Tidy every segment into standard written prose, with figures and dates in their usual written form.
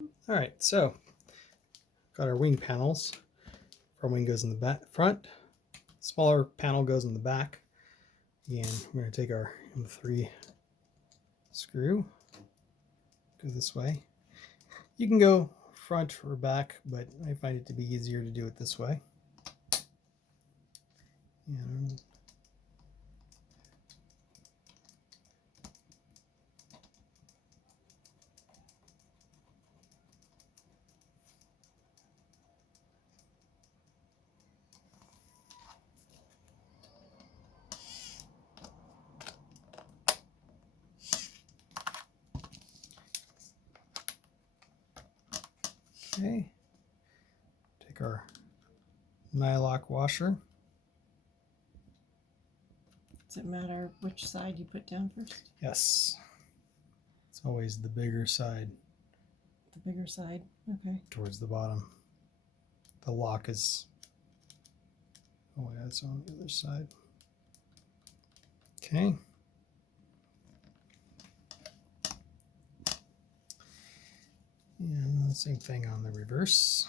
All right, so got our wing panels. Front wing goes in the back, front. Smaller panel goes in the back. And we're going to take our M3 screw, go this way. You can go front or back, but I find it to be easier to do it this way. And okay, take our nylock washer. Does it matter which side you put down first? Yes, it's always the bigger side. The bigger side, okay. Towards the bottom. The lock is, oh yeah, it's on the other side. Okay. And the same thing on the reverse.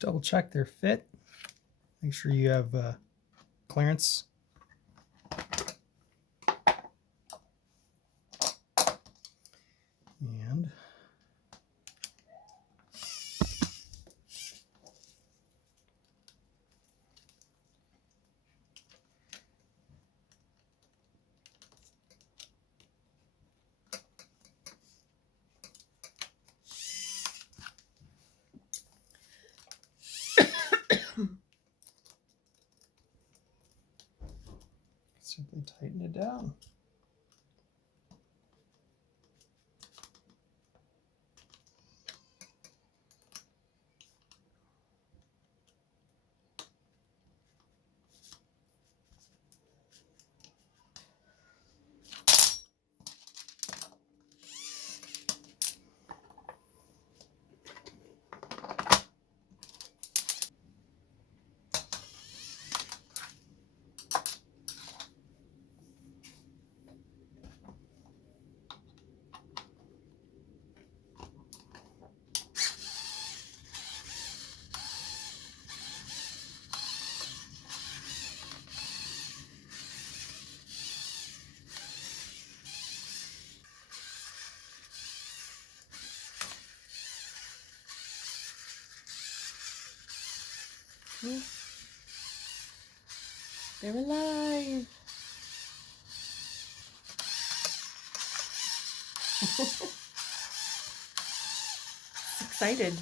Double check their fit. Make sure you have clearance. And simply tighten it down. They're alive. Excited.